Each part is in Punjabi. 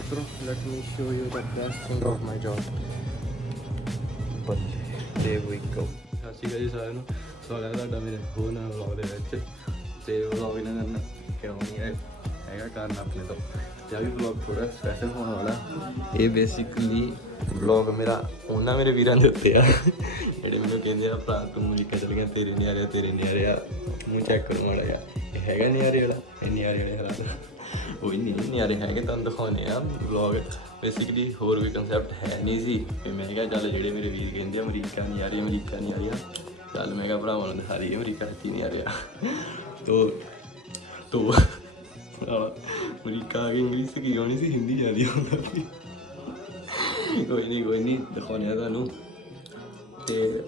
ਮਿੱਤਰੋ let me show you the best thing of my job ਬੱਲੇ ਦੇ ਵੀ ਗੋ ਸਤਿ ਸ਼੍ਰੀ ਅਕਾਲ ਜੀ ਸਾਰਿਆਂ ਨੂੰ ਸਵਾਗਤ ਹੈ ਤੁਹਾਡਾ ਮੇਰੇ ਹੋਰ ਨਵੇਂ ਵਲੌਗ ਦੇ ਵਿੱਚ ਤੇ ਵਲੌਗ ਇਹਨਾਂ ਦਿਨ ਕਿਉਂ ਨਹੀਂ ਹੈ ਹੈਗਾ ਕਾਰਨ ਆਪਣੇ ਤੋਂ ਤੇ ਆ ਵੀ ਵਲੌਗ ਥੋੜਾ ਸਪੈਸ਼ਲ ਹੋਣ ਵਾਲਾ ਇਹ ਬੇਸਿਕਲੀ ਵਲੌਗ ਮੇਰਾ ਉਹਨਾਂ ਮੇਰੇ ਵੀਰਾਂ ਦੇ ਉੱਤੇ ਆ ਜਿਹੜੇ ਮੈਨੂੰ ਕਹਿੰਦੇ ਆ ਭਰਾ ਤੂੰ ਅਮਰੀਕਾ ਚਲ ਗਿਆ ਤੇਰੇ ਨਿਆਰੇ ਆ, ਰਿਹਾ ਤੇਰੇ ਨਿਆਰੇ ਆ। ਮੂੰਹ ਚੈੱਕ ਕਰੋ ਮਾੜਾ ਜਿਹਾ। ਇਹ ਹੈਗਾ ਨਿਆਰੇ ਵਾਲਾ? ਇਹ ਨਿਆਰੇ ਵਾਲੇ ਹਾਲਾਤ। ਉਹ ਨਹੀਂ ਨਿਆਰੇ ਹੈਗੇ ਤੁਹਾਨੂੰ ਦਿਖਾਉਣੇ ਆ ਵਲੌਗ ਬੇਸਿਕਲੀ ਹੋਰ ਵੀ ਕਨਸੈਪਟ ਹੈ ਨਹੀਂ ਸੀ ਤੇ ਮੈਂ ਕਿਹਾ ਚੱਲ ਜਿਹੜੇ ਮੇਰੇ ਵੀਰ ਕਹਿੰਦੇ ਅਮਰੀਕਾ ਨਹੀਂ ਆ ਰਹੀ ਅਮਰੀਕਾ ਨਹੀਂ ਆ। ਰਹੀ ਚੱਲ ਮੈਂ ਕਿਹਾ ਭਰਾਵਾਂ ਨੂੰ ਦਿਖਾ ਰਹੀ ਅਮਰੀਕਾ ਚ ਨਹੀਂ ਆ। ਰਿਹਾ ਤੋ ਤੋ ਅਮਰੀਕਾ ਆ ਗਈ ਇੰਗਲਿਸ਼ ਕੀ ਹੋਣੀ ਸੀ? ਹਿੰਦੀ ਜ਼ਿਆਦਾ ਹੁੰਦਾ ਕੋਈ ਨਹੀਂ ਕੋਈ ਨਹੀਂ ਦਿਖਾਉਣੇ ਆ ਤੁਹਾਨੂੰ। ਤੇ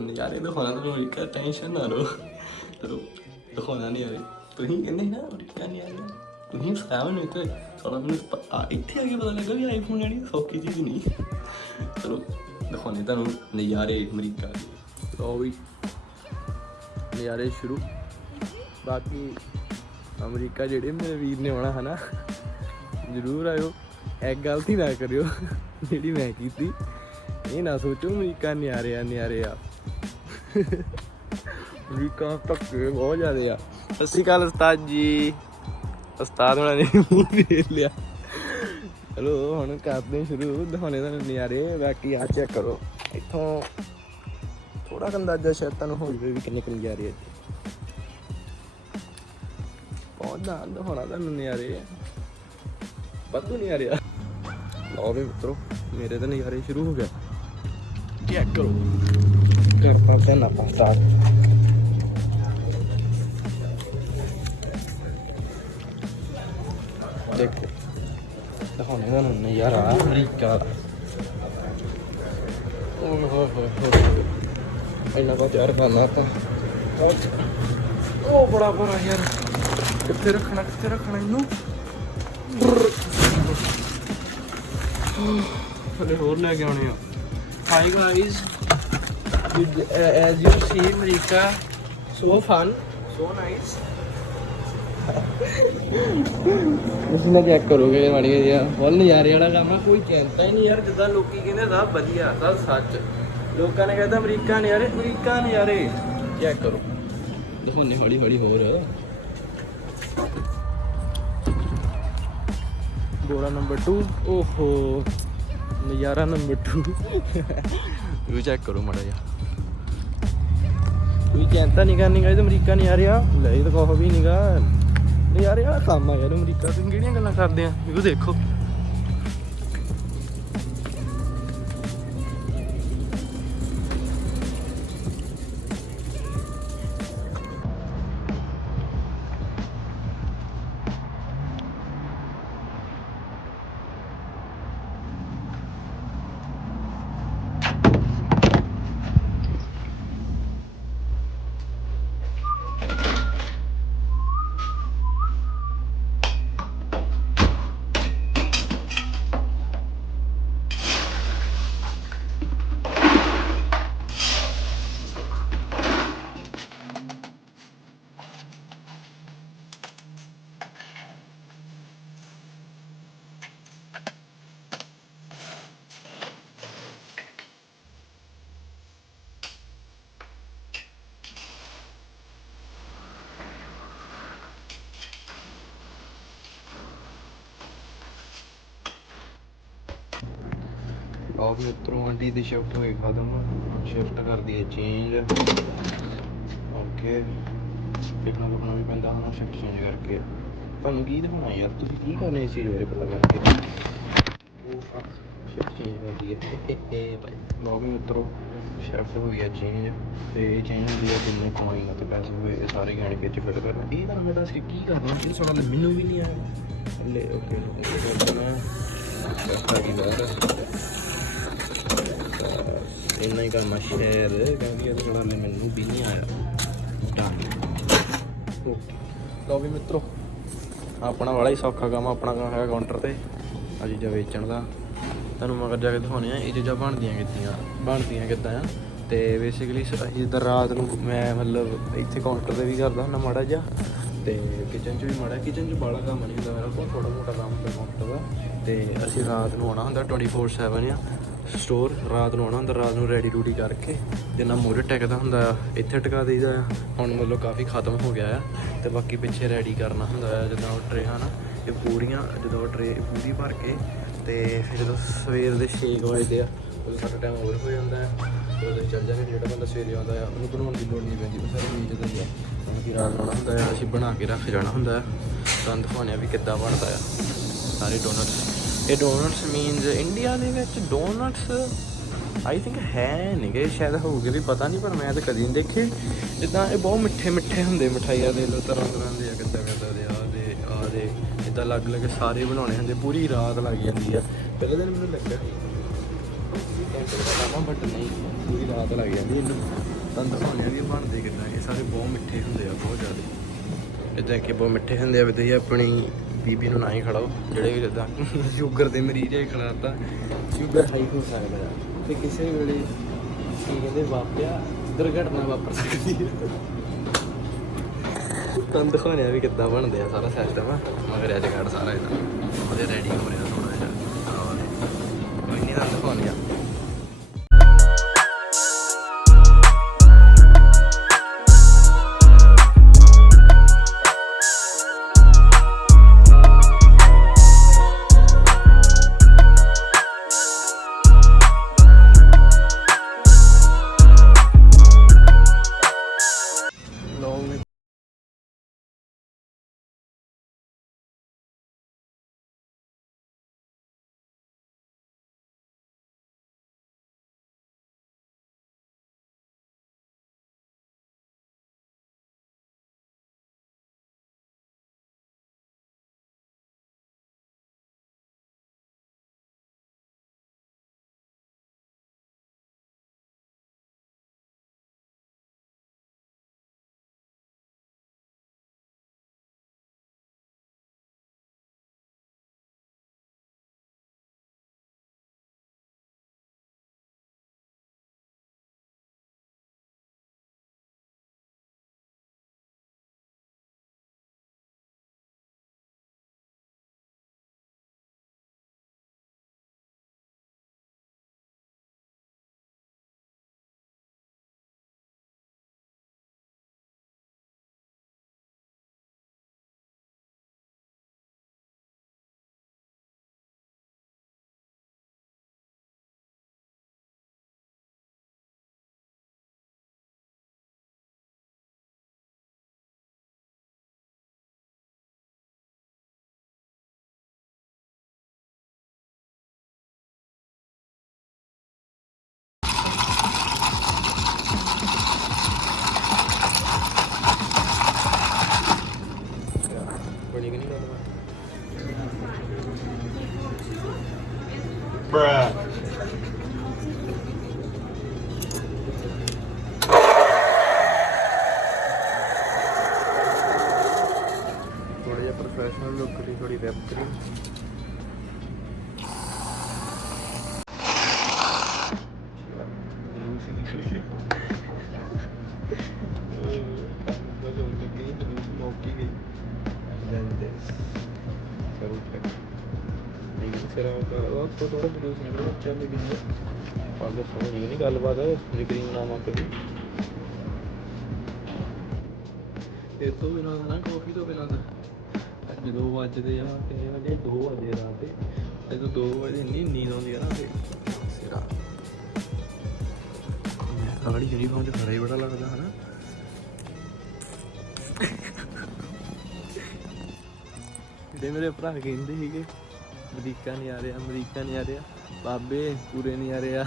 ਨਜ਼ਾਰੇ ਦਿਖਾਉਣਾ ਤੁਹਾਨੂੰ ਅਮਰੀਕਾ ਟੈਨਸ਼ਨ ਨਾ ਲਓ। ਚਲੋ, ਦਿਖਾਉਣਾ ਨਹੀਂ ਆ ਤੁਸੀਂ ਕਹਿੰਦੇ ਨਾ ਅਮਰੀਕਾ ਨਹੀਂ ਆ ਤੁਸੀਂ ਸਾਹ ਨੂੰ ਇੱਥੇ ਥੋੜਾ ਮੈਨੂੰ ਪ- ਆ, ਇੱਥੇ ਆ ਕੇ ਪਤਾ ਲੱਗਾ ਵੀ ਆਈਫੋਨ ਲੈਣੀ ਸੌਖੀ ਚੀਜ਼ ਨਹੀਂ। ਚਲੋ ਦਿਖਾਉਣੇ ਤੁਹਾਨੂੰ ਨਜ਼ਾਰੇ ਅਮਰੀਕਾ ਦੇ। ਲਓ ਵੀ, ਨਜ਼ਾਰੇ ਸ਼ੁਰੂ। ਬਾਕੀ ਅਮਰੀਕਾ ਜਿਹੜੇ ਮੇਰੇ ਵੀਰ ਨੇ ਆਉਣਾ, ਹਨਾ? ਜ਼ਰੂਰ ਆਇਓ। ਇੱਕ ਗਲਤੀ ਨਾ ਕਰਿਓ। ਜਿਹੜੀ ਮੈਂ ਕੀਤੀ। ਇਹ ਨਾ ਸੋਚੋ ਅਮਰੀਕਾ ਨਿਆਰੇ ਆ ਨਿਆਰੇ ਆ ਅਮਰੀਕਾ ਧੱਕੇ ਬਹੁਤ ਜ਼ਿਆਦੇ ਆ ਸਤਿ ਸ਼੍ਰੀ ਅਕਾਲ ਉਸਤਾਦ ਜੀ ਉਸਤਾਦ ਹੋਣਾ ਨੇ ਮੂੰਹ ਲਿਆ ਚਲੋ ਹੁਣ ਕਰਦੇ ਸ਼ੁਰੂ ਦਿਖਾਉਣੇ ਤੁਹਾਨੂੰ ਨਜ਼ਾਰੇ ਬਾਕੀ ਆ ਚੈੱਕ ਕਰੋ ਇੱਥੋਂ ਥੋੜਾ ਅੰਦਾਜ਼ਾ ਸ਼ਾਇਦ ਤੁਹਾਨੂੰ ਹੋ ਜਾਵੇ ਵੀ ਕਿੰਨੇ ਕੁ ਨਜ਼ਾਰੇ ਆ ਇੱਥੇ ਪੌਦਾ ਦਿਖਾਉਣਾ ਤੁਹਾਨੂੰ ਨਜ਼ਾਰੇ ਵਾਧੂ ਨਜ਼ਾਰੇ ਆ ਲਓ ਵੀ ਮਿੱਤਰੋ ਮੇਰੇ ਤਾਂ ਨਜ਼ਾਰੇ ਸ਼ੁਰੂ ਹੋ ਗਿਆ ਚੈੱਕ ਕਰੋ। ਕਰਤਾ ਤੇ ਨਾ ਪਸਤਾ ਦੇਖੋ ਦਿਖਾਉਣੇ ਤੁਹਾਨੂੰ ਨਜ਼ਾਰਾ ਅਮਰੀਕਾ ਦਾ। ਓਹ ਹੋ ਹੋ ਹੋ ਇੰਨਾ ਕੋ ਤਿਆਰ ਕਰਨਾ ਤਾਂ ਉਹ ਬੜਾ ਬੜਾ ਯਾਰ। ਕਿੱਥੇ ਰੱਖਣਾ ਕਿੱਥੇ ਰੱਖਣਾ ਇਹਨੂੰ? ਹਲੇ ਹੋਰ ਲੈ ਕੇ ਆਉਣੇ ਆ। Hi guys as you see America so fun so nice ਤੁਸੀਂ ਨਾ ਚੈੱਕ ਕਰੋਗੇ ਮਾੜੀ ਜਿਹੀ ਯਾਰ ਫੁੱਲ ਨਜ਼ਾਰੇ ਵਾਲਾ ਕੰਮ ਆ। ਕੋਈ ਚਿੰਤਾ ਹੀ ਨਹੀਂ ਯਾਰ ਜਿੱਦਾਂ ਲੋਕੀ ਕਹਿੰਦੇ ਸਭ ਵਧੀਆ ਸਭ ਸੱਚ। ਲੋਕਾਂ ਨੇ ਕਹਿੰਦਾ ਅਮਰੀਕਾ ਨਜ਼ਾਰੇ ਅਮਰੀਕਾ ਨਜ਼ਾਰੇ। ਚੈੱਕ ਕਰੋ। ਦਿਖਾਉਣੇ ਹੌਲੀ ਹੌਲੀ ਹੋਰ। ਗੋਲਾ ਨੰਬਰ 2 ਓਹੋ ਨਜ਼ਾਰਾ ਨੰਬਰ 2 ਇਹ ਚੈੱਕ ਕਰੋ ਮਾੜਾ ਜਿਹਾ। ਕੋਈ ਚਿੰਤਾ ਨਹੀਂ ਕਰਨੀ ਗਾਇਸ ਅਮਰੀਕਾ ਨਹੀਂ ਆ ਰਿਹਾ। ਲੈ ਇਹ ਤਾਂ ਕੋਹ ਵੀ ਨਹੀਂਗਾ ਨਜ਼ਾਰੇ ਵਾਲਾ ਕੰਮ ਆ ਯਾਰ ਅਮਰੀਕਾ ਤੁਸੀਂ ਕਿਹੜੀਆਂ ਗੱਲਾਂ ਕਰਦੇ ਆ? ਇਹ ਦੇਖੋ। ਆਪ ਮਿੱਤਰੋ ਆਂਟੀ ਦੀ ਸ਼ਿਫਟ ਹੋਈ, ਖਤਮ। ਸ਼ਿਫਟ ਕਰ ਦਈਏ ਚੇਂਜ ਓਕੇ ਲਿਖਣਾ ਲਿਖਣਾ ਵੀ ਪੈਂਦਾ ਹਾਂ ਸ਼ਿਫਟ ਚੇਂਜ ਕਰਕੇ। ਤੁਹਾਨੂੰ ਕੀ ਦਿਖਾਉਣਾ ਯਾਰ? ਤੁਸੀਂ ਕੀ ਕਰਨਾ ਇਸ ਚੀਜ਼ ਬਾਰੇ ਪਤਾ ਕਰਕੇ? ਉਹ ਸ਼ਿਫਟ ਚੇਂਜ ਕਰ ਦਈਏ ਭਾਈ ਲੋ ਵੀ ਮਿੱਤਰੋ ਸ਼ਿਫਟ ਹੋ ਗਿਆ ਚੇਂਜ ਤੇ ਇਹ ਚੇਂਜ ਹੁੰਦੀ ਹੈ ਕਿੰਨੇ ਕੋਇਨ ਅਤੇ ਪੈਸੇ ਹੋਏ, ਇਹ ਸਾਰੇ ਗਣ ਕੇ ਚ ਫਿਲ ਕਰਨਾ। ਇਹ ਤਾਂ ਮੈਂ ਦੱਸ ਕੇ ਕੀ ਕਰਨਾ? ਇਹ ਥੋੜਾ ਮੈਨੂੰ ਵੀ ਨਹੀਂ ਆਇਆ। ਲੈ ਓਕੇ ਮੈਂ ਕਰਤਾ ਕੀ ਬਾਹਰ ਇੰਨਾ ਹੀ ਕਰਨਾ ਸ਼ੇਅਰ ਕਿਉਂਕਿ ਇਹ ਥੋੜਾ ਮੈਨੂੰ ਵੀ ਨਹੀਂ ਆਇਆ। ਡਨ ਲਓ ਵੀ ਮਿੱਤਰੋ, ਆਪਣਾ ਵਾਲਾ ਹੀ ਸੌਖਾ ਕੰਮ, ਆਪਣਾ ਕੰਮ ਹੈਗਾ ਕਾਊਂਟਰ ਤੇ। ਆ ਚੀਜ਼ਾਂ ਵੇਚਣ ਦਾ। ਤੁਹਾਨੂੰ ਮਗਰ ਜਾ ਕੇ ਦਿਖਾਉਣੇ ਆ, ਇਹ ਚੀਜ਼ਾਂ ਬਣਦੀਆਂ ਕਿੱਦਾਂ ਬਣਦੀਆਂ ਕਿੱਦਾਂ ਆ? ਤੇ ਬੇਸਿਕਲੀ ਜਿੱਦਾਂ ਰਾਤ ਨੂੰ ਮੈਂ ਮਤਲਬ ਇੱਥੇ ਕਾਊਂਟਰ ਤੇ ਵੀ ਕਰਦਾ ਹੁੰਦਾ ਮਾੜਾ ਜਿਹਾ। ਤੇ ਕਿਚਨ 'ਚ ਵੀ ਮਾੜਾ ਕਿਚਨ 'ਚ ਬਾਲਾ ਕੰਮ ਨਹੀਂ ਹੁੰਦਾ ਮੇਰਾ ਬਹੁਤ ਥੋੜਾ ਮੋਟਾ ਕੰਮ ਹੁੰਦਾ ਕਾਊਂਟਰ ਦਾ। ਤੇ ਅਸੀਂ ਰਾਤ ਨੂੰ ਆਉਣਾ ਹੁੰਦਾ 24/7 ਆ। ਸਟੋਰ ਰਾਤ ਨੂੰ ਆਉਣਾ ਹੁੰਦਾ, ਰਾਤ ਨੂੰ ਰੈਡੀ ਰੂਡੀ ਕਰਕੇ। ਜਿੰਨਾ ਮੋਰੇ ਟਿਕਦਾ ਹੁੰਦਾ ਆ ਇੱਥੇ ਟਿਕਾ ਦੇਈਦਾ ਆ। ਹੁਣ ਮਤਲਬ ਕਾਫੀ ਖਤਮ ਹੋ ਗਿਆ ਆ ਤੇ ਬਾਕੀ ਪਿੱਛੇ ਰੈਡੀ ਕਰਨਾ ਹੁੰਦਾ ਆ, ਜਿੱਦਾਂ ਉਹ ਟਰੇ ਹਨ, ਇਹ ਪੂਰੀਆਂ, ਜਦੋਂ ਉਹ ਟਰੇ ਪੂਰੀ ਭਰ ਕੇ ਤੇ ਫਿਰ ਜਦੋਂ ਸਵੇਰ ਦੇ 6 ਵਜੇ ਆ, ਉਦੋਂ ਸਾਡਾ ਟਾਈਮ ਹੋਰ ਹੋ ਜਾਂਦਾ ਹੈ ਤੇ ਉਦੋਂ ਚੱਲ ਜਾਂਦੇ ਜਿਹੜਾ ਬੰਦਾ ਸਵੇਰੇ ਆਉਂਦਾ ਆ, ਉਹਨੂੰ ਬਣਾਉਣ ਦੀ ਲੋੜ ਨਹੀਂ ਪੈਂਦੀ, ਉਹ ਸਾਰੇ ਮੀਟ ਦਾ ਹੀ ਆ। ਹੁਣ ਕਿ ਰਾਤ ਲਾਉਣਾ ਹੁੰਦਾ ਆ, ਅਸੀਂ ਬਣਾ ਕੇ ਰੱਖ ਜਾਣਾ ਹੁੰਦਾ ਆ। ਤੁਹਾਨੂੰ ਦਿਖਾਉਂਦੇ ਆ ਵੀ ਕਿੱਦਾਂ ਬਣਦਾ ਆ। ਸਾਰੇ ਡੋਨਟਸ ਇਹ ਡੋਨਟਸ ਮੀਨਸ ਇੰਡੀਆ ਦੇ ਵਿੱਚ ਡੋਨਟਸ ਆਈ ਥਿੰਕ ਹੈ ਨਹੀਂਗੇ ਸ਼ਾਇਦ ਹੋਊਗੇ ਵੀ ਪਤਾ ਨਹੀਂ ਪਰ ਮੈਂ ਤਾਂ ਕਦੀ ਨਹੀਂ ਦੇਖੇ। ਜਿੱਦਾਂ ਇਹ ਬਹੁਤ ਮਿੱਠੇ ਮਿੱਠੇ ਹੁੰਦੇ ਮਠਾਈਆਂ ਦੇ ਲੋ ਤਰ੍ਹਾਂ ਤਰ੍ਹਾਂ ਦੇ ਆ ਕਿੱਦਾਂ ਕਿੱਦਾਂ ਦੇ ਆ ਦੇ ਆ ਦੇ ਇਦਾਂ ਲੱਗ ਲੱਗ ਸਾਰੇ ਬਣਾਉਣੇ ਹੁੰਦੇ ਪੂਰੀ ਰਾਤ ਲੱਗ ਜਾਂਦੀ ਆ। ਪਹਿਲੇ ਦਿਨ ਮੈਨੂੰ ਲੱਗਾ ਘੰਟੇ ਦਾ ਕੰਮ ਬਟ ਨਹੀਂ ਪੂਰੀ ਰਾਤ ਲੱਗ ਜਾਂਦੀ ਇਹਨੂੰ ਤੁਹਾਨੂੰ ਦਿਖਾਉਂਦੇ ਆ ਵੀ ਬਣਦੇ ਕਿੱਦਾਂ ਇਹ ਸਾਰੇ ਬਹੁਤ ਮਿੱਠੇ ਹੁੰਦੇ ਆ ਬਹੁਤ ਜ਼ਿਆਦਾ। ਇਦਾਂ ਕਿ ਬਹੁਤ ਮਿੱਠੇ ਹੁੰਦੇ ਆ ਵੀ ਤੁਸੀਂ ਆਪਣੀ ਬੀਬੀ ਨੂੰ ਨਾ ਹੀ ਖੜਾਓ ਜਿਹੜੇ ਵੀ ਜਿੱਦਾਂ ਸ਼ੂਗਰ ਦੇ ਮਰੀਜ਼ ਹੈ ਖੜਾਤਾ ਸ਼ੂਗਰ ਹਾਈ ਹੋ ਸਕਦਾ ਹੈ। ਤੇ ਕਿਸੇ ਵੇਲੇ ਕੀ ਕਹਿੰਦੇ ਵਾਪਿਆ ਦੁਰਘਟਨਾ ਵਾਪਰ ਸਕਦੀ ਹੈ। ਤੁਹਾਨੂੰ ਦਿਖਾਉਂਦੇ ਆ ਵੀ ਕਿੱਦਾਂ ਬਣਦੇ ਆ ਸਾਰਾ ਸਿਸਟਮ ਮਗਰ ਅੱਜ ਕੱਢ ਸਾਰਾ ਇਹਦਾ। ਉਹਦੇ ਰੈਡੀ ਹੋ ਰਿਹਾ ਥੋੜਾ ਜਿਹਾ। ਕੋਈ ਨਹੀਂ ਤੁਹਾਨੂੰ ਦਿਖਾਉਂਦੇ ਆ। ਪਾਗਲ ਸਮਝ ਨਹੀਂ ਗੱਲਬਾਤ ਨਿਕਰੀਮ ਨਾਮਾ ਕੋਈ ਇਹ ਤੋਂ ਬਿਨਾਂ ਨਾ ਕਾਫੀ ਤੋਂ ਬਿਨਾਂ ਤਾਂ। ਅੱਜ 2 ਆ ਕਿੰਨੇ ਵਜੇ 2 ਵਜੇ ਰਾਤ ਦੇ। ਜਦੋਂ 2 ਵਜੇ ਇੰਨੀ ਨੀਂਦ ਆਉਂਦੀ ਆ ਨਾ ਤੇ ਸਿਰਾ। ਆੜੀ ਯੂਨੀਫਾਰਮ ਤੇ ਖੜਾ ਹੀ ਬੜਾ ਲੱਗਦਾ, ਹਨਾ? ਜਿਹੜੇ ਮੇਰੇ ਭਰਾ ਕਹਿੰਦੇ ਸੀਗੇ, ਅਮਰੀਕਾ ਨਹੀਂ ਆ ਰਿਹਾ, ਅਮਰੀਕਾ ਨਹੀਂ ਆ ਰਿਹਾ। ਬਾਬੇ, ਪੂਰੇ ਨਹੀਂ ਆ। ਰਿਹਾ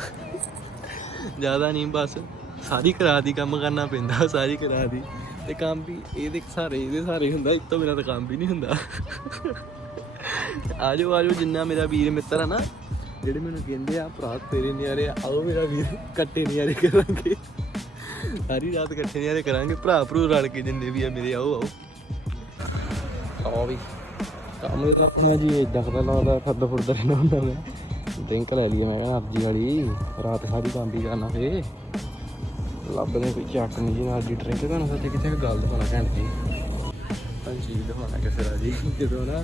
ਜ਼ਿਆਦਾ ਨਹੀਂ, ਬਸ ਸਾਰੀ ਕਰਾ ਦੀ, ਕੰਮ ਕਰਨਾ ਪੈਂਦਾ, ਸਾਰੀ ਕਰਾ ਦੀ। ਤੇ ਕੰਮ ਵੀ ਇਹਦੇ ਸਾਰੇ ਇਹਦੇ ਸਾਰੇ ਹੁੰਦਾ ਇਸ ਤੋਂ ਬਿਨਾਂ ਤਾਂ ਕੰਮ ਵੀ ਨਹੀਂ ਹੁੰਦਾ। ਆਜੋ ਆਜੋ, ਜਿੰਨਾ ਮੇਰਾ ਵੀਰ ਮਿੱਤਰ ਆ ਨਾ, ਜਿਹੜੇ ਮੈਨੂੰ ਕਹਿੰਦੇ ਆ, ਭਰਾ, ਤੇਰੇ ਨਿਆਰੇ ਆਓ ਮੇਰਾ ਵੀਰ, ਕੱਟੇ ਨਿਆਰੇ ਕਰਾਂਗੇ। ਸਾਰੀ ਰਾਤ ਇਕੱਠੇ ਨਿਆਰੇ ਕਰਾਂਗੇ, ਭਰਾ, ਭਰੂ ਰਲ ਕੇ ਜਿੰਨੇ ਵੀ ਆ ਮੇਰੇ, ਆਓ ਆਓ। ਆਓ ਵੀ। ਕੰਮ ਦਾ ਆਪਣਾ ਜੀ ਇਦਾਂ ਦਾ ਲਾਉਂਦਾ ਫਰਦ ਫੁਰਦ ਰਹਿਣਾ ਹੁੰਦਾ ਮੈਂ ਡਰਿੰਕ ਲੈ ਲਈ ਮੈਂ ਕਹਿੰਦਾ ਅਰਜੀ ਵਾਲੀ। ਰਾਤ ਸਾਰੀ ਕੰਮ ਕਰਨਾ ਫੇ ਲੱਭਦੇ ਕੋਈ ਚੱਕ ਨਹੀਂ ਜੀ ਨਾਲ ਦੀ ਡਰਿੰਕ ਤੁਹਾਨੂੰ ਸੱਚ ਕਿੱਥੇ ਗੱਲ ਦਿਖਾਉਣਾ ਘੰਟ ਜੀ? ਹਾਂ ਦਿਖਾਉਣਾ ਕਿਸੇ ਦਾ ਜੀ, ਜਦੋਂ ਨਾ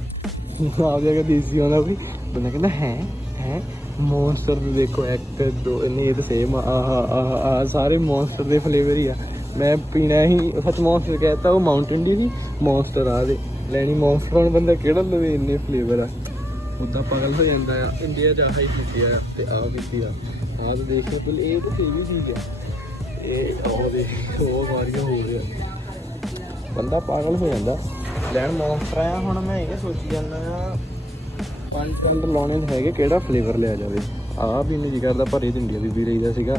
ਆਪ ਜਾ ਕੇ ਦੇਸੀ ਆਉਂਦਾ ਵੀ ਬੰਦਾ ਕਹਿੰਦਾ, ਹੈ? ਹੈ? ਮੌਨਸਟਰ ਦੇ ਦੇਖੋ, ਇੱਕ, ਦੋ, ਨਹੀਂ, ਇਹ ਤਾਂ ਸੇਮ ਆ ਆ ਆ ਸਾਰੇ ਮੌਨਸਟਰ ਦੇ ਫਲੇਵਰ ਹੀ ਆ। ਮੈਂ ਪੀਣਾ ਹੀ, ਸੱਚ ਮੌਨਸਟਰ ਕਹਿੰਦਾ ਉਹ ਮਾਊਂਟਨ ਡੀ ਸੀ ਮੌਨਸਟਰ ਆ ਦੇ। ਲੈਣੀ ਮੌਨਸਟਰ ਹੁਣ ਬੰਦਾ ਕਿਹੜਾ ਲਵੇ, ਇੰਨੇ ਫਲੇਵਰ ਆ। ਉਦਾਂ ਪਾਗਲ ਹੋ ਜਾਂਦਾ ਆ। ਇੰਡੀਆ ਜਾ ਆਹ ਹੀ ਪੀਤੀ ਆ ਤੇ ਆਹ ਪੀਤੀ ਆ। ਆਹ ਤਾਂ ਦੇਖੋ, ਬਿਲ ਇਹ ਤਾਂ ਸਹੀ ਠੀਕ ਆ। ਇਹ ਉਹ ਦੇ ਉਹ ਵਾਰੀਆਂ ਹੋ ਰਿਹਾ ਬੰਦਾ ਪਾਗਲ ਹੋ ਜਾਂਦਾ। ਲੈਣ ਮਾਸਟਰ ਆ, ਹੁਣ ਮੈਂ ਇਹ ਸੋਚੀ ਜਾਂਦਾ ਆ, ਪੰਜ ਪੰਜ ਲਾਉਣੇ ਹੈਗੇ, ਕਿਹੜਾ ਫਲੇਵਰ ਲਿਆ ਜਾਵੇ। ਆਹ ਵੀ ਨਹੀਂ ਜੀ ਕਰਦਾ, ਪਰ ਇਹ ਇੰਡੀਆ ਬੀਬੀ ਪੀ ਰਹੀਦਾ ਸੀਗਾ।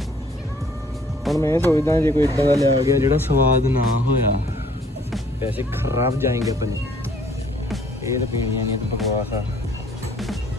ਹੁਣ ਮੈਂ ਇਹ ਸੋਚਦਾ ਜੇ ਕੋਈ ਇਦਾਂ ਦਾ ਲਿਆ ਗਿਆ ਜਿਹੜਾ ਸਵਾਦ ਨਾ ਹੋਇਆ। ਪੈਸੇ ਖਰਾਬ ਜਾਣਗੇ ਆਪਣੇ ਇਹ ਤਾਂ ਪੀਣੀਆਂ ਨਹੀਂ ਤਾਂ ਬਕਵਾਸ ਆ।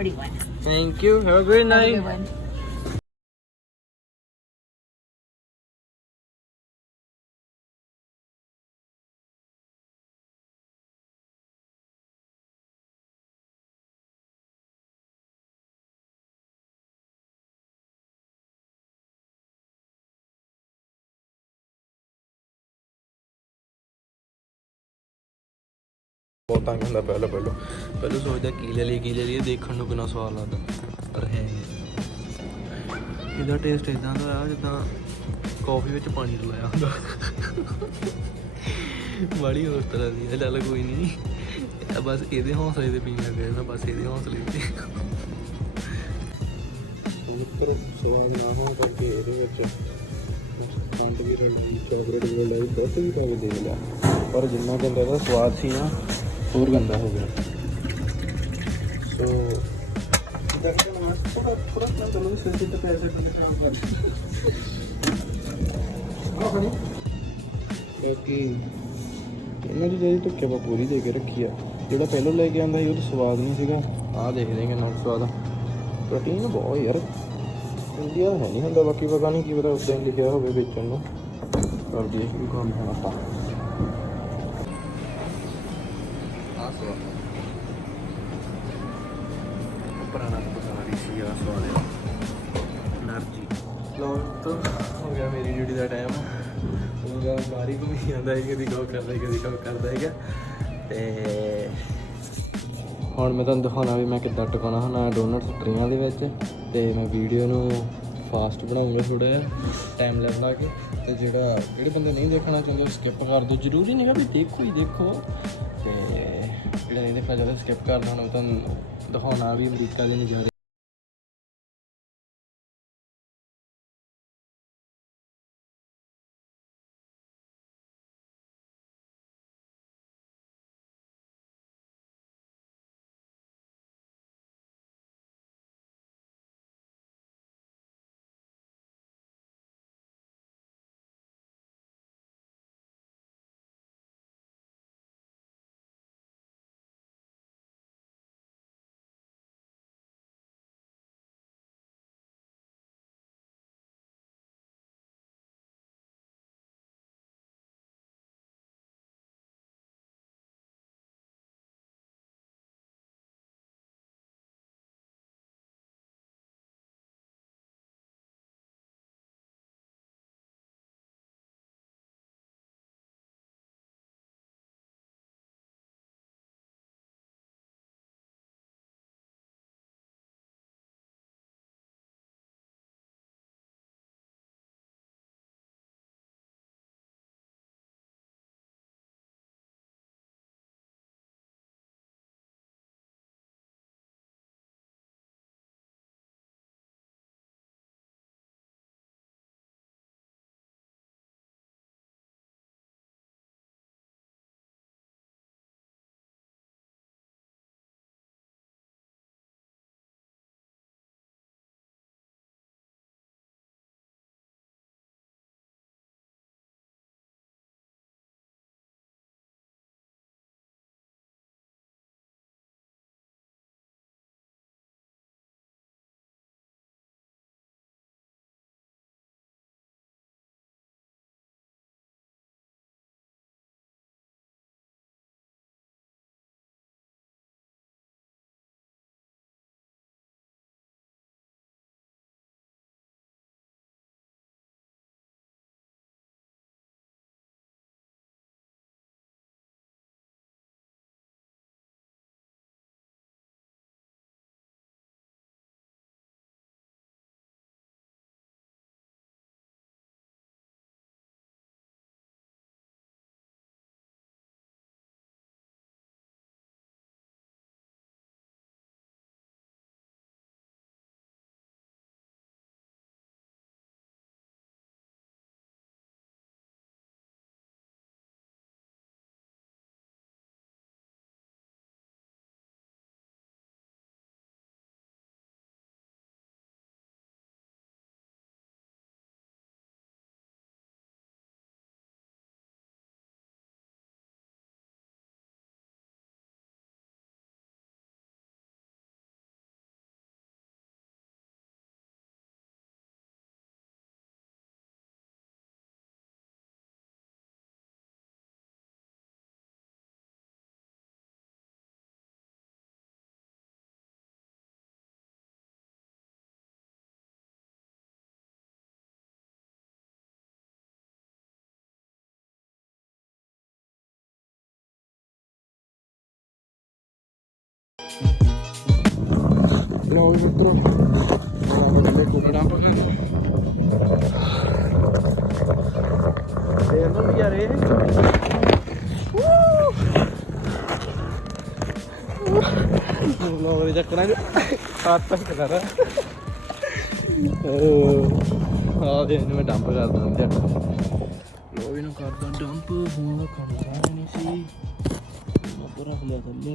41. Thank you. Have a great night. ਤੰਗ ਹੁੰਦਾ ਪਹਿਲਾਂ ਪਹਿਲਾਂ। ਪਹਿਲਾਂ ਸੋਚਦਾ ਕੀ ਲੈ ਲਈ ਕੀ ਲੈ ਲਈ ਦੇਖਣ ਨੂੰ ਕਿੰਨਾ ਸਵਾਦ ਲੱਗਦਾ। ਪਰ ਹੈ ਇਹਦਾ ਟੇਸਟ ਇਦਾਂ ਦਾ ਆ ਜਿੱਦਾਂ ਕਾਫੀ ਵਿੱਚ ਪਾਣੀ ਰਲਾਇਆ ਹੁੰਦਾ। ਬੜੀ ਹੋਰ ਤਰ੍ਹਾਂ ਦੀ ਚੱਲ ਕੋਈ ਨਹੀਂ ਬਸ ਇਹਦੇ ਹੌਸਲੇ ਤੇ ਪੀਣ ਲੱਗੇ ਨਾ ਬਸ ਇਹਦੇ ਹੌਸਲੇ ਤੇ। ਉੱਪਰ ਸਵਾਦ ਨਾ ਹੋਣ ਕਰਕੇ ਇਹਦੇ ਵਿੱਚ ਖੰਡ ਵੀ ਰਲਾਈ ਚਾਕਲੇਟ ਵੀ ਰਲਾਈ ਦੁੱਧ ਵੀ ਕੇ ਦੇ ਲਿਆ। ਪਰ ਜਿੰਨਾ ਗੰਦਾ ਦਾ ਸਵਾਦ ਸੀ ਨਾ ਹੋਰ ਗੰਦਾ ਹੋ ਗਿਆ। ਸੋ ਕਿ ਮੈਂ ਥੋੜਾ ਥੋੜਾ ਨਾ ਤੁਹਾਨੂੰ ਸੈਂਸਿਟਿਵ ਤੇ ਪੈਸੇ ਕੰਨੇ ਖਰਾਬ ਕਰ ਆਹ ਖਣੀ ਕਿਉਂਕਿ ਇਹਨਾਂ ਦੀ ਜਿਹੜੀ ਟੁੱਕੇ ਪਾ ਪੂਰੀ ਦੇ ਕੇ ਰੱਖੀ ਆ ਜਿਹੜਾ ਪਹਿਲਾਂ ਲੈ ਕੇ ਆਂਦਾ ਸੀ ਉਹ ਤਾਂ ਸਵਾਦ ਨਹੀਂ ਸੀਗਾ। ਆਹ ਦੇਖਦੇ ਕਿੰਨਾ ਕੁ ਸਵਾਦ ਆ। ਪ੍ਰੋਟੀਨ ਬਹੁਤ ਯਾਰ। ਇੰਡੀਆ ਹੈ ਨਹੀਂ ਹੁੰਦਾ ਬਾਕੀ ਪਤਾ ਨਹੀਂ ਕੀ ਪਤਾ ਉਦਾਂ ਹੀ ਲਿਖਿਆ ਹੋਵੇ ਵੇਚਣ ਨੂੰ। ਪਰ ਦੇਖ ਵੀ ਕੰਮ ਹੈ ਆਪਾਂ ਕੀ ਆ ਸਵਾਦ ਆ એનર્ਜੀ ਲੋ ਹੋ ਗਿਆ ਮੇਰੀ ਡਿਊਟੀ ਦਾ ਟਾਈਮ ਉਹਦਾ ਬਾਰੀ ਘੁੰਮੀ ਜਾਂਦਾ ਹੈ ਕਦੀ ਕੋ ਕਰਦਾ ਹੈ ਕਦੀ ਕੋ ਕਰਦਾ ਹੈਗਾ ਤੇ ਹੁਣ ਮੈਂ ਤੁਹਾਨੂੰ ਦਿਖਾਉਣਾ ਵੀ ਮੈਂ ਕਿੱਦਾਂ ਟਿਕਾਉਣਾ ਹਨਾ ਡੋਨਟਸ ਟਰੀਆਂ ਦੇ ਵਿੱਚ। ਤੇ ਮੈਂ ਵੀਡੀਓ ਨੂੰ ਫਾਸਟ ਬਣਾਉਂਗਾ ਥੋੜਾ ਜਿਹਾ ਟਾਈਮ ਲੈ ਲਾ ਕੇ। ਤੇ ਜਿਹੜਾ ਜਿਹੜੇ ਬੰਦੇ ਨਹੀਂ ਦੇਖਣਾ ਚਾਹੁੰਦੇ, ਉਹ ਸਕਿਪ ਕਰ ਦਿਓ। ਜ਼ਰੂਰੀ ਨਹੀਂ ਨਹੀਂਗਾ ਵੀ ਦੇਖੋ ਹੀ ਦੇਖੋ। ਤੇ ਜਿਹੜੇ ਨਹੀਂ ਦੇਖਣਾ ਚਾਹੁੰਦੇ ਸਕਿਪ ਕਰ ਦਿਓ ਹੁਣ ਤੁਹਾਨੂੰ ਦਿਖਾਉਣਾ ਵੀ ਅਮਰੀਕਾ ਦੇ ਨਜ਼ਾਰੇ ਲਓ ਵੀ ਮਿੱਤਰੋ। ਆਪਾਂ ਚੱਲੇ ਕੁਕੜਾ ਇਹ ਨਾ ਨਜ਼ਾਰੇ ਲਓ ਵੀ ਚੱਕਰਾਂ ਚ ਹੱਥ ਤੱਕ ਕਰਾ। ਆ ਦੇ ਇਹਨੂੰ ਮੈਂ ਡੰਪ ਕਰ ਦਿੰਦਾ ਲੋ ਵੀ ਨੂੰ ਕਰਦਾ ਡੰਪ ਹੁਣ ਦਾ ਕੰਮ ਸਾਰਾ ਨਹੀਂ ਸੀ। ਰੱਖ ਲਿਆ ਥੱਲੇ।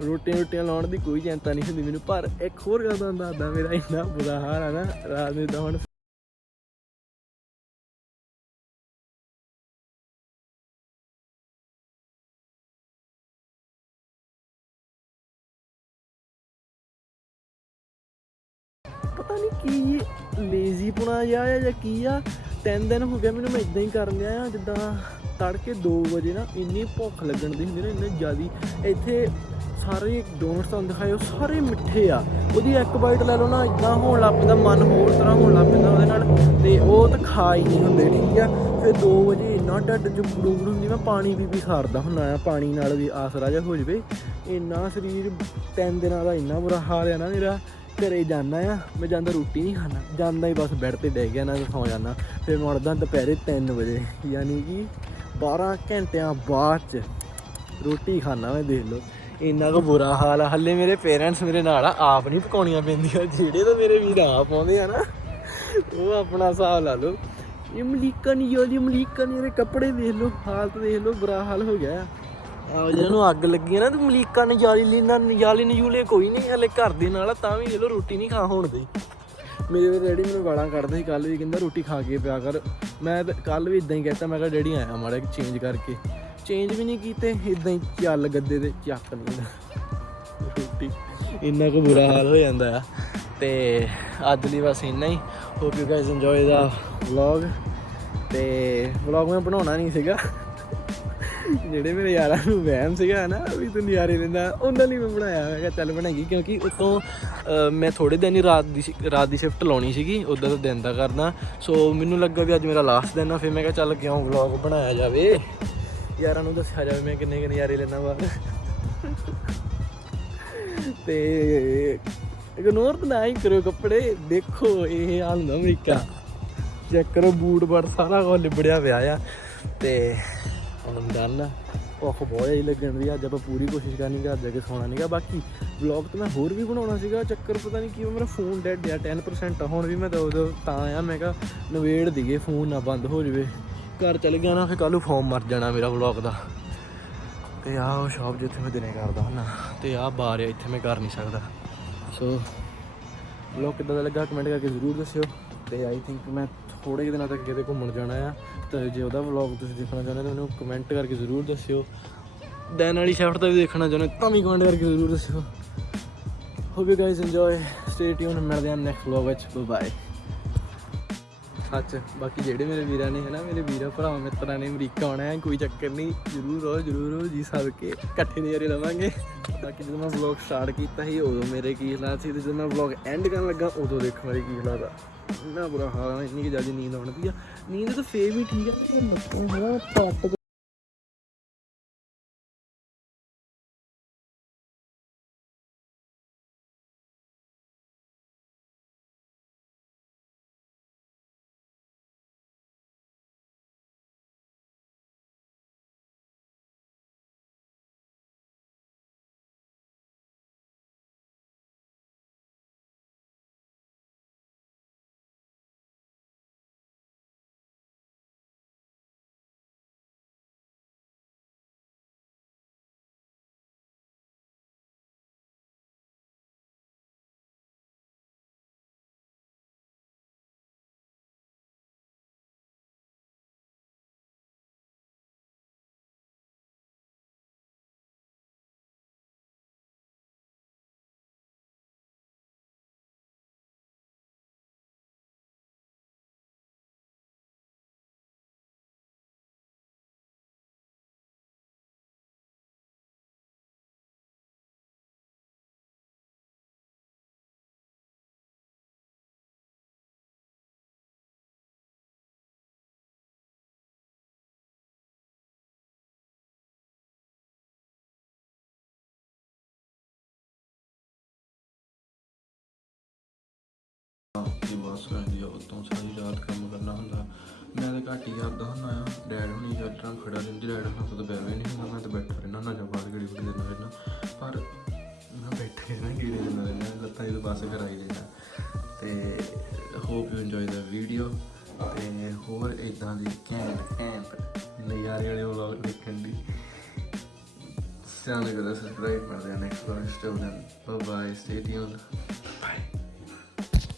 ਰੋਟੀਆਂ ਰੋਟੀਆਂ ਲਾਉਣ ਦੀ ਕੋਈ ਚਿੰਤਾ ਨਹੀਂ ਹੁੰਦੀ ਮੈਨੂੰ, ਪਰ ਇੱਕ ਹੋਰ ਗੱਲ ਦਾ ਦੱਸਦਾ ਮੇਰਾ ਇੰਨਾ ਬੁਰਾ ਹਾਲ ਆ ਨਾ, ਰਾਤ ਨੂੰ ਤਾਂ ਹੁਣ ਪਤਾ ਨਹੀਂ ਕੀ ਲੇਜ਼ੀ ਪੁਣਾ ਜਿਹਾ ਆ ਜਾਂ ਕੀ ਆ, ਤਿੰਨ ਦਿਨ ਹੋ ਗਿਆ ਮੈਨੂੰ ਮੈਂ ਇਦਾਂ ਹੀ ਕਰਨ ਲਿਆ ਜਿੱਦਾਂ ਤੜਕੇ 2 ਵਜੇ ਨਾ ਇੰਨੀ ਭੁੱਖ ਲੱਗਣ ਦੀ ਹੁੰਦੀ ਨਾ, ਇੰਨੀ ਜ਼ਿਆਦੀ। ਇੱਥੇ ਸਾਰੇ ਡੋਨਟਸ ਤੁਹਾਨੂੰ ਦਿਖਾਇਓ, ਸਾਰੇ ਮਿੱਠੇ ਆ। ਉਹਦੀ ਇੱਕ ਬਾਈਟ ਲੈ ਲਓ ਨਾ ਇਦਾਂ ਹੋਣ ਲੱਗ ਪੈਂਦਾ, ਮਨ ਹੋਰ ਤਰ੍ਹਾਂ ਹੋਣ ਲੱਗ ਪੈਂਦਾ ਉਹਦੇ ਨਾਲ। ਤੇ ਉਹ ਤਾਂ ਖਾ ਹੀ ਨਹੀਂ ਹੁੰਦੇ, ਠੀਕ ਆ? ਫਿਰ 2 ਵਜੇ ਇੰਨਾ ਢੱਡ ਚ ਬੜੂਬੜ ਹੁੰਦੀ, ਮੈਂ ਪਾਣੀ ਵੀ ਵੀ ਖਾਰਦਾ ਹੁੰਦਾ ਆ, ਪਾਣੀ ਨਾਲ ਵੀ ਆਸਰਾ ਜਿਹਾ ਹੋ ਜਵੇ। ਇੰਨਾ ਸਰੀਰ ਤਿੰਨ ਦਿਨਾਂ ਦਾ ਇੰਨਾ ਬੁਰਾ ਹਾਲ ਆ ਨਾ ਮੇਰਾ, ਘਰੇ ਜਾਂਦਾ ਆ, ਮੈਂ ਜਾਂਦਾ ਰੋਟੀ ਨਹੀਂ ਖਾਣਾ ਜਾਂਦਾ ਹੀ ਬਸ ਬੈੱਡ ਤੇ ਡਿੱਗ ਗਿਆ, ਨਾ ਸੌ ਜਾਂਦਾ। ਫਿਰ ਮੁੜਦਾ ਦੁਪਹਿਰੇ 3 ਵਜੇ, ਯਾਨੀ ਕਿ 12 ਘੰਟਿਆਂ ਬਾਅਦ ਚ ਰੋਟੀ ਖਾਣਾ ਮੈਂ ਦੇਖ ਲਓ। ਇੰਨਾ ਕੁ ਬੁਰਾ ਹਾਲ ਆ। ਹੱਲੇ ਮੇਰੇ ਪੇਰੈਂਟਸ ਮੇਰੇ ਨਾਲ ਆ, ਆਪ ਨਹੀਂ ਪਕਾਉਣੀਆਂ ਪੈਂਦੀਆਂ। ਜਿਹੜੇ ਤਾਂ ਮੇਰੇ ਵੀਰ ਆਪ ਆਉਂਦੇ ਆ ਨਾ, ਉਹ ਆਪਣਾ ਹਿਸਾਬ ਲਾ ਲਓ। ਇਹ ਮਲੀਕਾ ਨਹੀਂ ਜੋ ਮਲੀਕਾ ਇਹਦੇ ਕੱਪੜੇ ਦੇਖ ਲਓ, ਹਾਲਤ ਦੇਖ ਲਓ, ਬੁਰਾ ਹਾਲ ਹੋ ਗਿਆ ਆ। ਆਹ ਜਿਹਨਾਂ ਅੱਗ ਲੱਗੀ ਆ ਨਾ, ਤੇ ਮਲੀਕਾ ਨਜਾਲੀ ਲੀਨਾ ਨਜਾਲੀ ਨਜੂਲੇ ਕੋਈ ਨਹੀਂ, ਹਲੇ ਘਰ ਦੇ ਨਾਲ ਤਾਂ ਵੀ ਚਲੋ ਰੋਟੀ ਨਹੀਂ ਖਾ ਹੋਣ ਦੇ ਮੇਰੇ ਡੈਡੀ ਮੈਨੂੰ ਗਾਲਾਂ ਕੱਢਦੇ ਸੀ ਕੱਲ ਵੀ ਕਹਿੰਦਾ ਰੋਟੀ ਖਾ ਕੇ ਪਿਆ ਕਰ। ਮੈਂ ਕੱਲ ਵੀ ਇਦਾਂ ਹੀ ਕਹਿਤਾ, ਮੈਂ ਕਿਹਾ ਡੈਡੀ ਆਇਆ ਮਾੜਾ ਚੇਂਜ ਕਰਕੇ। ਚੇਂਜ ਵੀ ਨਹੀਂ ਕੀਤੇ ਇਦਾਂ ਹੀ ਚੱਲ ਗੱਦੇ ਤੇ ਚੱਕ ਨਹੀਂ ਰੋਟੀ। ਇੰਨਾ ਕੁ ਬੁਰਾ ਹਾਲ ਹੋ ਜਾਂਦਾ ਆ। ਤੇ ਅੱਜ ਲਈ ਬਸ ਇੰਨਾ ਹੀ। Hope you guys enjoy the vlog ਤੇ ਵਲੌਗ ਮੈਂ ਬਣਾਉਣਾ ਨਹੀਂ ਸੀਗਾ। ਜਿਹੜੇ ਮੇਰੇ ਯਾਰਾਂ ਨੂੰ ਵਹਿਮ ਸੀਗਾ ਨਾ ਵੀ ਤੂੰ ਨਜ਼ਾਰੇ ਲੈਂਦਾ, ਉਹਨਾਂ ਲਈ ਮੈਂ ਬਣਾਇਆ ਮੈਂ ਕਿਹਾ ਚੱਲ ਬਣਾਈ ਕਿਉਂਕਿ ਉਤੋਂ ਮੈਂ ਥੋੜੇ ਦਿਨ ਹੀ ਰਾਤ ਦੀ ਸ਼ਿ- ਰਾਤ ਦੀ ਸ਼ਿਫਟ ਲਾਉਣੀ ਸੀਗੀ ਉਦੋਂ ਤਾਂ ਦਿਨ ਦਾ ਕਰਨਾ। ਸੋ ਮੈਨੂੰ ਲੱਗਾ ਵੀ ਅੱਜ ਮੇਰਾ ਲਾਸਟ ਦਿਨ ਆ, ਫਿਰ ਮੈਂ ਕਿਹਾ ਚੱਲ ਕਿਉਂ ਵਲੌਗ ਬਣਾਇਆ ਜਾਵੇ? ਯਾਰਾਂ ਨੂੰ ਦੱਸਿਆ ਜਾਵੇ ਮੈਂ ਕਿੰਨੇ ਕਿੰਨੇ ਨਜ਼ਾਰੇ ਲੈਂਦਾ ਵਾ। ਤੇ ਇਗਨੋਰ ਤਾਂ ਨਾ ਹੀ ਕਰੋ ਕੱਪੜੇ, ਦੇਖੋ ਇਹ ਹਾਲ ਨਾ ਅਮਰੀਕਾ। ਚੈੱਕ ਕਰੋ ਬੂਟ ਬੜ ਸਾਰਾ ਕੁਝ ਲਿਬੜਿਆ ਪਿਆ ਆ। ਤੇ ਹੁਣ ਡਨ ਭੁੱਖ ਬਹੁਤ ਹੀ ਲੱਗਣ ਦੀ ਅੱਜ ਆਪਾਂ ਪੂਰੀ ਕੋਸ਼ਿਸ਼ ਕਰਨੀ ਘਰ ਜਾ ਕੇ ਸੌਣਾ ਨਹੀਂਗਾ ਬਾਕੀ ਵਲੌਗ ਤਾਂ ਮੈਂ ਹੋਰ ਵੀ ਬਣਾਉਣਾ ਸੀਗਾ। ਚੱਕਰ ਪਤਾ ਨਹੀਂ ਕਿਉਂ ਮੇਰਾ ਫੋਨ ਡੈਡ ਆ। 10% ਆ, ਹੁਣ ਵੀ ਮੈਂ ਤਾਂ ਉਦੋਂ ਤਾਂ ਆ। ਮੈਂ ਕਿਹਾ ਨਵੇੜ ਦੀਏ ਫੋਨ ਨਾ ਬੰਦ ਹੋ ਜਵੇ। ਘਰ ਚਲ ਗਿਆ ਨਾ ਫਿਰ ਕੱਲ੍ਹ ਨੂੰ ਫੋਨ ਮਰ ਜਾਣਾ ਮੇਰਾ ਵਲੌਗ ਦਾ। ਤੇ ਆਹ ਉਹ ਸ਼ਾਪ ਜਿੱਥੇ ਮੈਂ ਦਿਨੇ ਕਰਦਾ ਹੁੰਦਾ। ਤੇ ਆਹ ਬਾਰ ਆ ਇੱਥੇ ਮੈਂ ਕਰ ਨਹੀਂ ਸਕਦਾ। ਸੋ ਵਲੌਗ ਕਿੱਦਾਂ ਦਾ ਲੱਗਾ? ਕਮੈਂਟ ਕਰਕੇ ਜ਼ਰੂਰ ਦੱਸਿਓ। ਤੇ ਆਈ ਥਿੰਕ ਮੈਂ ਥੋੜੇ ਜਿਹੇ ਦਿਨਾਂ ਤੱਕ ਕਿਤੇ ਘੁੰਮਣ ਜਾਣਾ ਆ। ਤੇ ਜੇ ਉਹਦਾ ਵਲੌਗ ਤੁਸੀਂ ਦੇਖਣਾ ਚਾਹੁੰਦੇ ਤਾਂ ਮੈਨੂੰ ਕਮੈਂਟ ਕਰਕੇ ਜ਼ਰੂਰ ਦੱਸਿਓ। ਦੈਨ ਵਾਲੀ ਸ਼ਿਫਟ ਦਾ ਵੀ ਦੇਖਣਾ ਚਾਹੁੰਦੇ ਤਾਂ ਵੀ ਕਮੈਂਟ ਕਰਕੇ ਜ਼ਰੂਰ ਦੱਸਿਓ। Hope you guys enjoy stay tune ਮਿਲਦੇ ਹਾਂ ਨੈਕਸਟ ਵਲੌਗ ਵਿੱਚ ਬਾਏ ਸੱਚ, ਬਾਕੀ ਜਿਹੜੇ ਮੇਰੇ ਵੀਰਾਂ ਨੇ ਹਨਾ, ਮੇਰੇ ਵੀਰਾਂ, ਭਰਾਵਾਂ, ਮਿੱਤਰਾਂ ਨੇ, ਅਮਰੀਕਾ ਆਉਣਾ ਹੈ, ਕੋਈ ਚੱਕਰ ਨਹੀਂ, ਜਰੂਰ ਆਓ ਜਰੂਰ ਆਓ ਜੀ ਸਭ ਕੇ, ਇਕੱਠੇ ਨਜ਼ਾਰੇ ਲਵਾਂਗੇ। ਬਾਕੀ ਜਦੋਂ ਮੈਂ ਵਲੌਗ ਸਟਾਰਟ ਕੀਤਾ ਸੀ, ਉਦੋਂ ਮੇਰੇ ਕੀ ਹਾਲਾਤ ਸੀ, ਤੇ ਜਦੋਂ ਮੈਂ ਵਲੌਗ ਐਂਡ ਕਰਨ ਲੱਗਾ, ਉਦੋਂ ਦੇਖੋ ਮੇਰੇ ਕੀ ਹਾਲਾਤ ਆ। ਇੰਨਾ ਬੁਰਾ ਹਾਲ ਆ, ਇੰਨੀ ਕਿ ਜ਼ਿਆਦਾ ਨੀਂਦ ਆਉਂਦੀ ਆ। ਨੀਂਦ ਤਾਂ ਫੇਰ ਵੀ ਠੀਕ ਹੈ ਪਰ ਲੱਤਾਂ ਹਨਾ ਪੱਟ ਬੱਸ ਜਾਂਦੀ ਆ ਉਤੋਂ ਸਾਰੀ ਰਾਤ ਕੰਮ ਕਰਨਾ ਹੁੰਦਾ। ਮੈਂ ਤਾਂ ਘੱਟ ਹੀ ਕਰਦਾ ਹੁੰਦਾ ਆ। ਡੈਡ ਹੁਣੀ ਜੱਟਾਂ ਖੜਾ ਰਹਿੰਦੀ ਡੈਡ ਹੁਣਾਂ ਤੋਂ ਤਾਂ ਨਹੀਂ ਹੁੰਦਾ, ਮੈਂ ਤਾਂ ਬੈਠਾ ਰਹਿਣਾ ਨਾ ਜਾਂ ਬਾਹਰ ਗੜੀ ਗੜੀ ਦਿੰਦਾ ਰਹਿਣਾ ਪਰ ਮੈਂ ਬੈਠੇ ਰਹਿਣਾ ਗੇੜੇ ਦਿੰਦਾ ਰਹਿਣਾ ਲੱਤਾਂ ਜਦੋਂ ਬੱਸ ਕਰਾਈ ਦੇਣਾ ਤੇ hope you enjoy the video ਤੇ ਹੋਰ ਇਦਾਂ ਦੀ ਘੈਂਟ ਘੈਂਟ ਨਜ਼ਾਰੇ ਵਾਲੇ ਵਲੌਗ ਦੇਖਣ ਦੀ। ਚੈਨਲ ਨੂੰ ਕਰੋ ਸਬਸਕ੍ਰਾਈਬ ਕਰਦੇ ਆ next vlog still then bye bye stay tuned